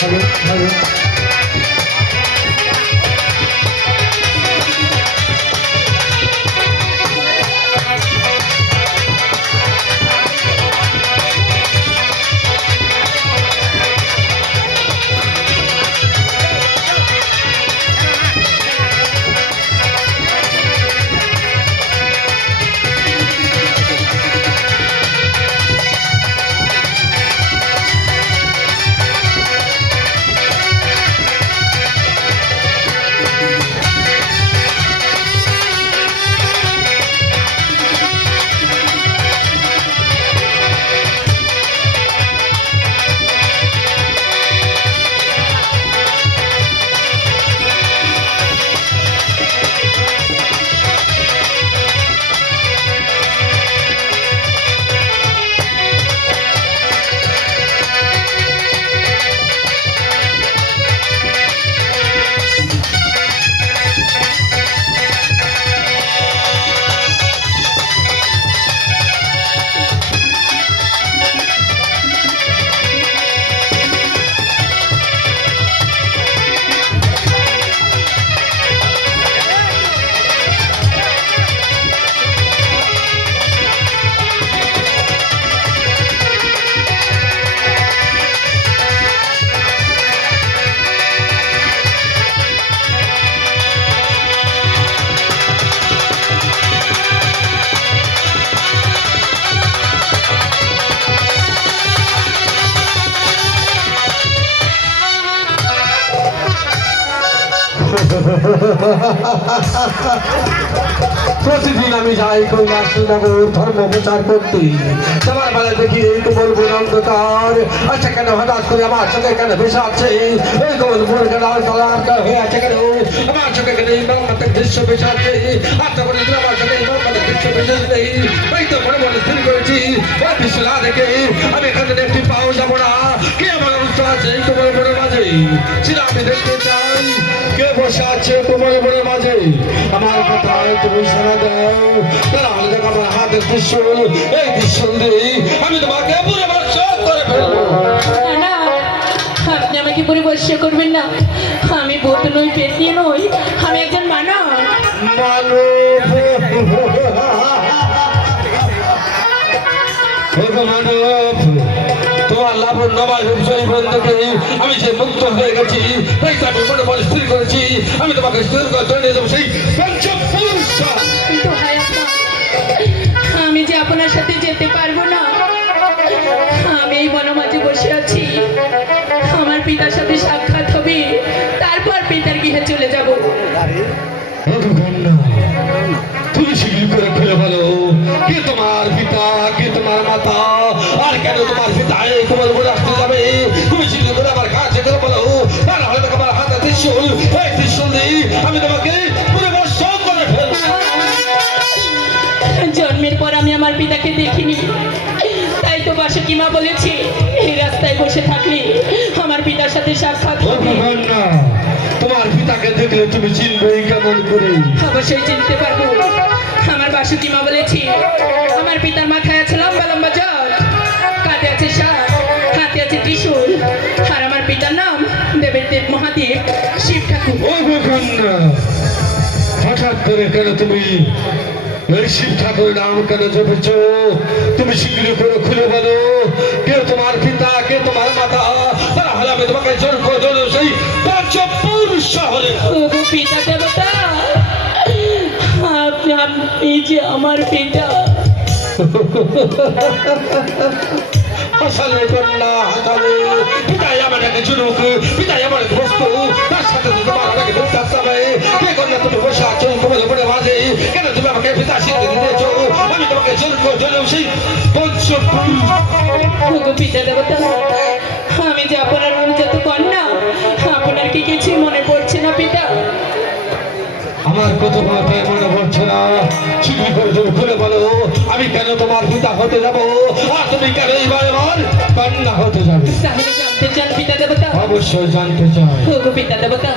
হবে হবে প্রতিদিন আমি যাই কৈলাস নগর ধর্ম প্রচার করতে। তোমার বেলা দেখি এই কোমল বোন অন্ধকার। আচ্ছা কেন হঠাৎ করে আমার চোখে কেন ভেসে আছে এই কোমল বোন কেন তলার হয়ে আছে কেন? আমার চোখে কেন এই মর্মান্তিক দৃশ্য ভেসে আছে আর তখন আমার চোখে এই মর্মান্তিক দৃশ্য ভেসে নেই এই তো মনে মনে স্থির করেছি। ওই দেখে আমি এখানে পাও না। কে আমার আছে এই কোমল বোনের মাঝে? আমি দেখতে চাই। কে বসে আছে তোমার মনের মাঝে। আমার কথায় তুমি শোনা দাও। তাহলে দেখ আমার হাতের দৃশ্য এই দৃশ্য দিয়ে আমি তোমাকে পুরো বর্ষ করে ফেলব। আপনি আমাকে করবেন না। আমি নই পেটিয়ে নই আমি একজন মানব মানব মানব বন্ধুকে আমি যে মুক্ত হয়ে গেছি তাই আমি মনে মনে স্থির করেছি আমি তোমাকে স্থির করে যাব সেই পঞ্চপুরুষ আমি যে আপনার সাথে যেতে পারব না আমি এই বনমাঝে বসে আছি। আমার পিতার সাথে সাক্ষাৎ হবে তারপর পিতার গৃহে চলে যাব। তুমি শিগগির করে খুলে বলো কে তোমার পিতা কে তোমার মাতা আর কেন তোমার পিতা? তোমার উপরে আসতে যাবে। তুমি করে আমার কাছে বলো। আর হয়তো আমার হাতে ত্রিশূল। এই ত্রিশূল আমি তোমাকে জন্মের পর আমি আমার পিতাকে দেখিনি। তাই তো বাসুকি মা বলেছে এই রাস্তায় বসে থাকলে আমার পিতার সাথে সাক্ষাৎ হবে। তোমার পিতাকে দেখলে তুমি চিনবে কেমন করে। অবশ্যই চিনতে পারব। বাসুকি মা বলেছে আমার পিতার মাথায় আছে লম্বা লম্বা জল কাঁধে আছে সাপ হাতে আছে ত্রিশূল আর আমার পিতার নাম দেবের দেব মহাদেব শিব ঠাকুর। ও হঠাৎ করে কেন তুমি শিব ঠাকুরের নাম কেন জপেছ? তুমি শিগগিরি করে খুলে বলো কে তোমার পিতা কে তোমার মাতা? তারা হলে আমি তোমাকে জোর করে সেই শহরে। পিতা দেবতা যে আমার পিতা হাসালে কন্যা হাসালে পিতাই আমার একটা চুরুক পিতাই আমার বস্তু। তার সাথে তো তোমার অনেক বিশ্বাস যাবে কে কন্যা তুমি বসে আছো তোমার উপরে মাঝে কেন তুমি আমাকে পিতা শিখতে দিয়েছ? আমি তোমাকে সেই পিতা দেবতা আমি যে আপনার কন্যা আপনার কি কিছুই মনে পিতা আমার কত মাথায় মনে পড়ছে না। শিখি করে জোর করে বলো আমি কেন তোমার পিতা হতে যাব? আর তুমি কেন এইবার আমার কান্না হতে যাবে? অবশ্যই জানতে চাই। পিতা দেবতা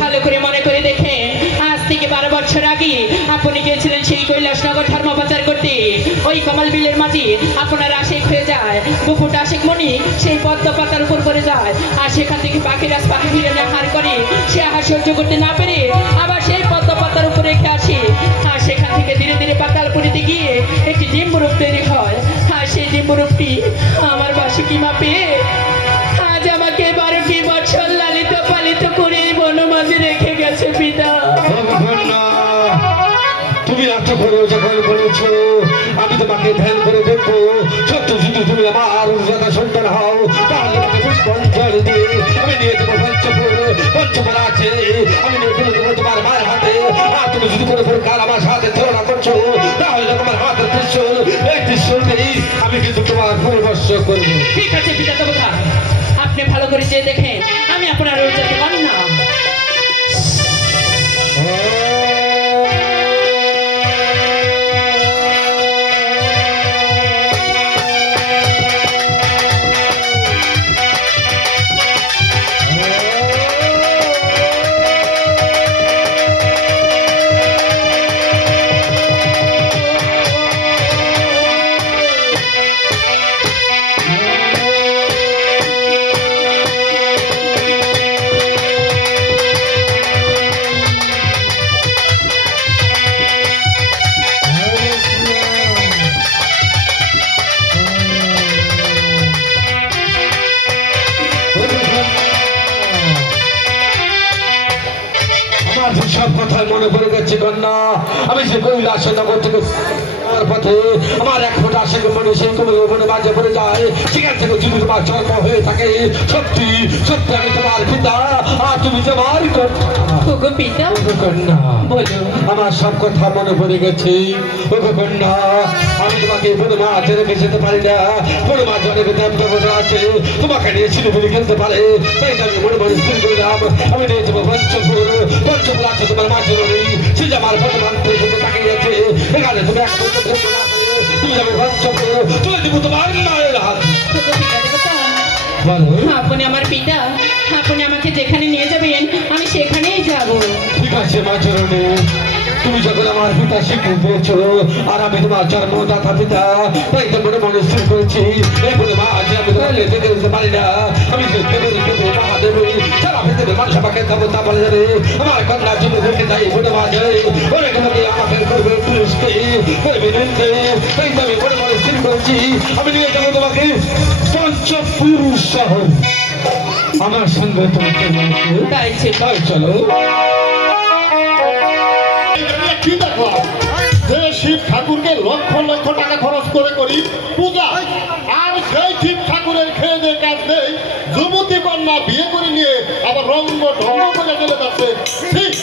ভালো করে মনে করে দেখে। থেকে বারো বছর আগে আপনি গিয়েছিলেন সেই কৈলাসনগর ধর্ম প্রচার করতে। ওই কমল বিলের মাঝে আপনার আশেক হয়ে যায়। বুকুট আশেক মনি সেই পদ্ম পাতার উপর পড়ে যায়। আর সেখান থেকে পাখিরাজ পাখি ফিরে হার করে। সে আহার সহ্য করতে না পেরে আবার সেই পদ্ম পাতার উপর রেখে আসে। আর সেখান থেকে ধীরে ধীরে পাতাল পুরিতে গিয়ে একটি ডিম্বরূপ তৈরি হয়। আর সেই ডিম্বরূপটি আমার বাসুকি মাপে তুমি যখন বলেছ, আমি তোমাকে ধ্যান করে দেখব। সত্য যদি তুমি আমার উর্জাদা সন্তান হও, তাহলে আমি নিয়ে দেবো পঞ্চপুর পঞ্চপুর আছে, আমি নিয়ে তুলে দেবো তোমার মায়ের হাতে। আর তুমি যদি কোনো প্রকার আমার সাথে তুলনা করছ, তাহলে তোমার হাতের ত্রিশূল এই ত্রিশূল নেই আমি কিন্তু তোমার পরিবর্শ করব। ঠিক আছে পিতা দেবতা। আপনি ভালো করে চেয়ে দেখেন। আমি আপনার যেতে না। কন্যা আমি সে কৈলাস নগর থেকে পথে, আমার এক ফোটা আশেকে মনে সেই কবির মনে বাজে পড়ে যায়। সেখান থেকে যদি তোমার জন্ম হয়ে থাকে। সত্যি সত্যি আমি তোমার পিতা, আর তুমি তোমার কন্যা। ওগো পিতা ওগো কন্যা বলো। আমার সব কথা মনে পড়ে গেছে। ওগো কন্যা আমি তোমাকে বড় মাছ রেখে যেতে পারি না। দেবতা আছে। তোমাকে নিয়ে ছিলুপুরি খেলতে পারে। তাই আমি মনে মনে স্থির করলাম। আমি নিয়ে যাব পঞ্চপুর পঞ্চপুর আছে তোমার সে যে আমার পরিস্থিতি তাকিয়ে আছে। এখানে তুমি এক তুমি যাবে পঞ্চপুর তুলে দিব তোমার মায়ের হাত। আপনি আমার পিতা। আপনি আমাকে যেখানে নিয়ে যাবেন আমি ঠিক আছে মা চরণে। তুমি যখন আমার পিতা শিক্ষক পেয়েছ আর আমি তোমার জন্মদাতা পিতা তাই তো মনে স্থির করেছি। এই বলে মা আজ আমি তোমাকে দেখে দিতে পারি না আমি যে দেবে দেবে মহাদেব সারা পৃথিবীর মানুষ আমাকে দেবো তা বলে যাবে আমার কন্যা বলে আমাকে করবে করবে নিন্দে তাই আমি মনে মনে স্থির করেছি। আমি নিয়ে যাব তোমাকে পঞ্চপুরুষ শহর আমার সঙ্গে তোমাকে তাই চলো। ঠাকুরকে লক্ষ লক্ষ টাকা খরচ করে করি। পূজা, আর সেই শিব ঠাকুরের খেয়ে দিয়ে কাজ নেই। যুবতী কন্যা বিয়ে করে নিয়ে আবার রঙ্গ ঢঙ্গ করে চলে যাচ্ছে।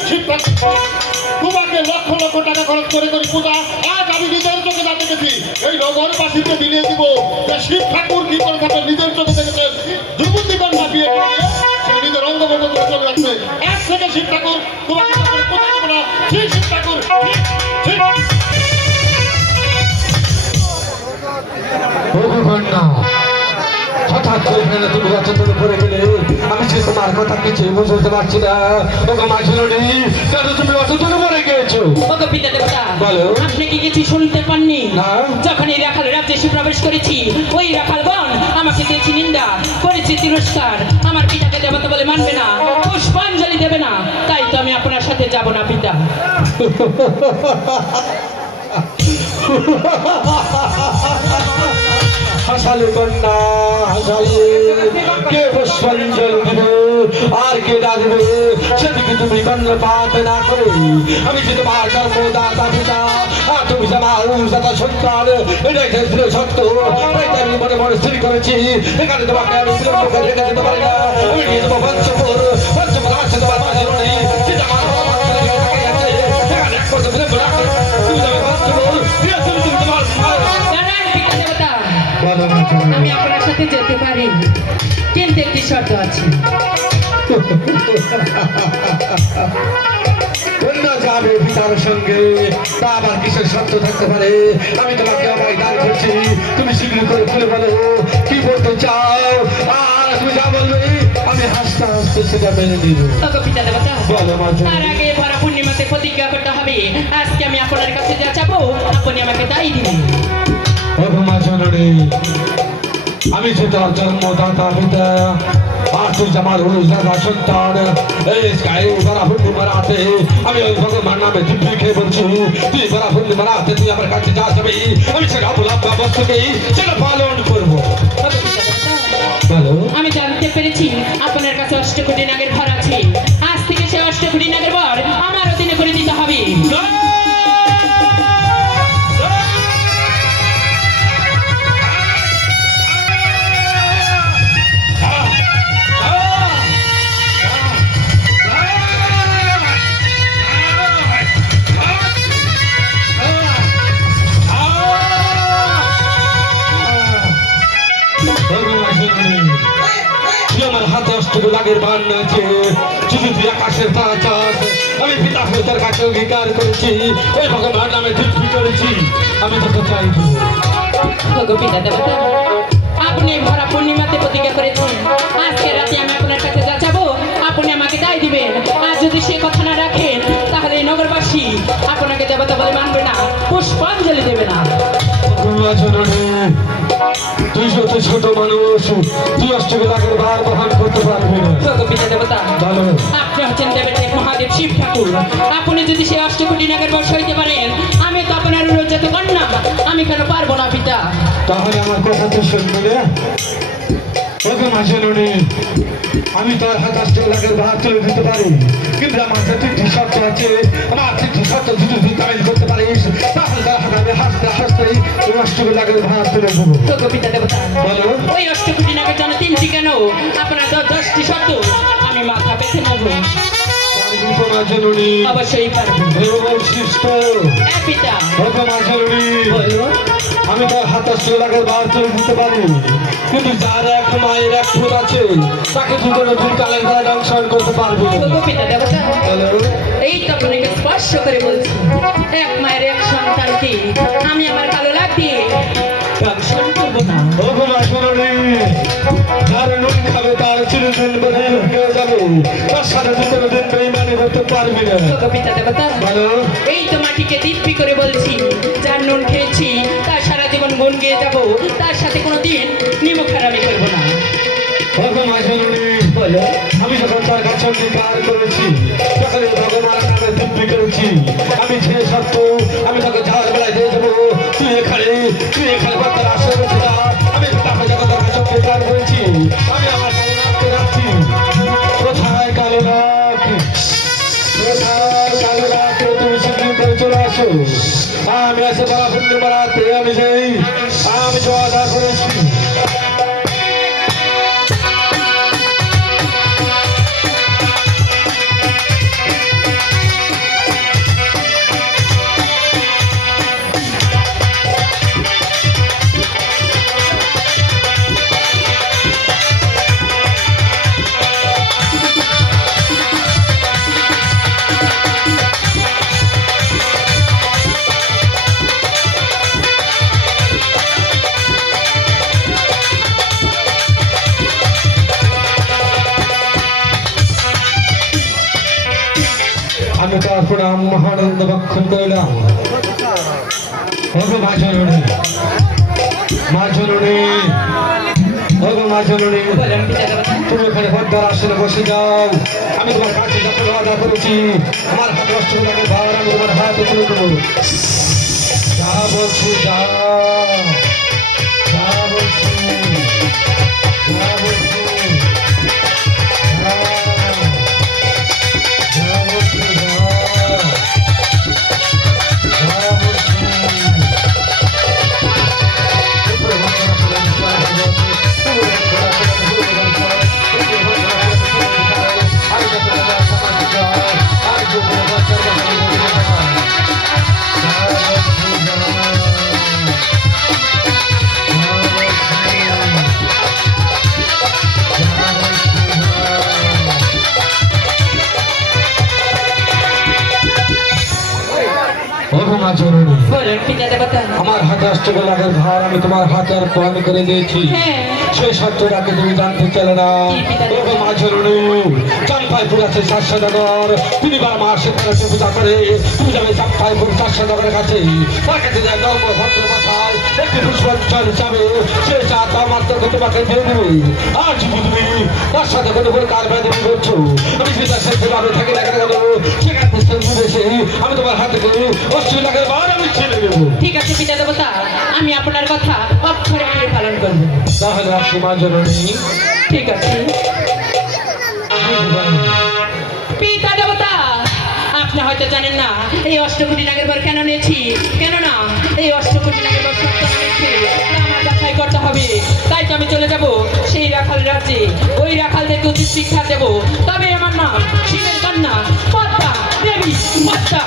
শিব ঠাকুর, তোমাকে লক্ষ লক্ষ টাকা খরচ করে করি পূজা। আজ আমি নিজের চোখে না দেখেছি, এই নগরবাসীকে বিলিয়ে দিব। যে শিব ঠাকুর কি করে থাকে নিজের চোখে দেখেছেন? যুবতী কন্যা বিয়ে করে নিজের রঙ্গ চলে যাচ্ছে। এক থেকে শিব ঠাকুর, তোমাকে ভগবান্না হঠাৎ করে কেন তুমি অচেতন করে গেলে? আমি যে তোমার কথা কিছুই বুঝতে পারছি না। ওগো মাঝিলনি কেন তুমি অচেতন করে গিয়েছো। ওগো পিতা দেবতা বলো। আপনি কি কিছু শুনতে পাননি? না। যখন এই রাখাল রাজ্যে প্রবেশ করেছি ওই রাখাল বন আমাকে দিয়েছি নিন্দা করেছি তিরস্কার। আমার পিতাকে দেবতা বলে মানবে না পুষ্পাঞ্জলি দেবে না। তাই তো আমি আপনার সাথে যাব না পিতা। হাসালে কন্যা হাসালে কে পুষ্পাঞ্জল দিবে? আর কে ডাকবে? সেদিকে তুমি কর্ণপাত না করে। আমি যে তোমার জন্মদাতা পিতা, আর তুমি যে উর্জাতা সন্তান, এটাই ক্ষেত্রে সত্য। তাই আমি মনে মনে স্থির করেছি। এখানে তোমাকে আমি বিলম্ব যাব পঞ্চপুর পঞ্চপুর তোমার শর্ত আছে। যাবে পিতার সঙ্গে। তা আবার কিসের শব্দ থাকতে পারে? আমি তোমাকে অভয় দান করছি। তুমি শীঘ্র করে খুলে বলো কি বলতে চাও? আর তুমি যা বলবে আমি হাসতে হাসতে সেটা মেনে নিব। পিতা দেবতা বলো মাঝে আর আগে ভরা পূর্ণিমা প্রতিজ্ঞা করতে হবে। আজকে আমি আপনার কাছে যা চাবো আপনি আমাকে তাই দিবেন ওগো মা জননী আমি যে তোর জন্মদাতা পিতা সন্তান, এই স্কাই মারাতে, আমি ভগবান নামে খেয়ে বলছি, তুই বরা ফুন্ডি মারাতে, তুই আমার কাছে যা যাবি, আমি সেটা ব্যবস্থাকে সেটা পালন করব। আমি জানতে পেরেছি, আপনার কাছে অষ্টকোটি নাগের ভর আছে। আজ থেকে সে অষ্টকোটি নাগের ভর। কাছে অঙ্গীকার করেছি। ওই ভগবান নামে দিব্যি করেছি। আমি তোকে দেবতা আপনি ভরা পূর্ণিমাতে প্রতিজ্ঞা করেছেন। আজকে রাতে আমি আপনার কাছে যা চাবো আপনি আমাকে তাই দিবেন। আর যদি সে কথা না রাখেন তাহলে এই নগরবাসী আপনাকে দেবতা বলে মানবে না পুষ্পাঞ্জলি দেবে না। তুই যত ছোট মানুষ তুই অষ্টক লাগের বার বহন করতে পারবি না। ভালো। আপনি হচ্ছেন দেবদেব মহাদেব শিব ঠাকুর। আপনি যদি সেই অষ্টকোটি নাগের বর্ষ হইতে পারেন আমি তো আপনার রোজাত কন্যা। আমি কেন পারব না পিতা? তাহলে আমার কথা তো শুনবি না। ওকে মাঝে আমি তোর হাত অষ্টক লাগের বার তুলে দিতে পারি। কিন্তু আমার যে তিনটি শর্ত আছে। আমার তিনটি শর্ত যদি কামিল করতে পারিস তাহলে তোর হাত আমি হাসতে হাসতেই ওই অষ্টক লাগের ভার তুলে দেবো। ওগো পিতা দেবতা বলো। ওই অষ্টকোটি নাগের জন্য তিনটি কেন? আপনার দশ দশটি শব্দ। আমি মাথা পেতে নেব। অবশ্যই পারব। শিষ্ট পিতা। বলো। আমি তার হাতে লাগার বার করে দিতে পারি। কিন্তু যার এক মায়ের এক ফুল আছে তাকে কি করে দিন কালের দ্বারা দংশন করতে পারবি এই তো আপনাকে স্পর্শ করে বলছি। এক মায়ের এক সন্তানকে আমি আমার কালো লাগ দিয়ে দংশন করব না। ওগো মা যার খাবে তার চিরদিন বলে হয়ে যাবে। তার সাথে তুই কোনো দিন বেইমানি করতে পারবি না। ওগো দেবতা হ্যালো এই তো মাটিকে দিব্যি করে বলছি যার নুন খেয়েছি তার সারা জীবন গুন গিয়ে যাব তার সাথে কোনো দিন নিমখ হারামি করব না। ওগো মাসুরনি বলো। আমি যখন তার কাছে অঙ্গীকার করেছি তখন ভগবান নামে দিব্যি করেছি। আমি ছেড়ে সত্য আমি তার প্রণাম মহানন্দ বক্ষণ করিলাম ওগো মাঝরণী মাঝরণী ওগো মাঝরণী বলেন পিতা দেবতা তুমি ওখানে পদ্মার আসনে বসে যাও আমি তোমার কাছে যখন আদা করেছি আমার যা বলছি যা পিতা দেবতা আমার হাতে অষ্টবেলাগের ভার আমি তোমার হাতে আর অর্পণ করে দিয়েছি। হ্যাঁ। সেই সত্যটাকে তুমি জানতে চালে না। কি পিতা? ওগো মা চরণী চম্পা চাঁপাইপুর আছে শাসনগর তুমি বার মাস সেখানে পূজা করে। তুমি যাবে চাঁপাইপুর শাসনগরের কাছে। তার কাছে যায় নব ভদ্র ভাষায় একটি পুষ্পাঞ্চল হিসাবে সে চা তার মাত্র তোমাকে দিয়ে দেবে? আর যদি তুমি তার সাথে কোনো প্রকার বেদবি করছ? আমি বিদেশে যেভাবে থাকি না কেন সেখান আমি তোমার হাতে করে ঠিক আছে পিতা দেবতা আমি আপনার কথা অক্ষরে অক্ষরে পালন করব। তাহলে আপনি মা জননী ঠিক আছে। পিতা দেবতা আপনি হয়তো জানেন না এই অষ্টকোটি নাগের বার কেন নিয়েছি? কেন না? এই অষ্টকোটি নাগের বার সত্য নিয়েছি। আমার যাচাই করতে হবে। তাই তো আমি চলে যাব সেই রাখাল রাজ্যে। ওই রাখালদেরকে উচিত শিক্ষা দেব। তবে আমার নাম শিবের কন্যা পদ্মা দেবী পদ্মা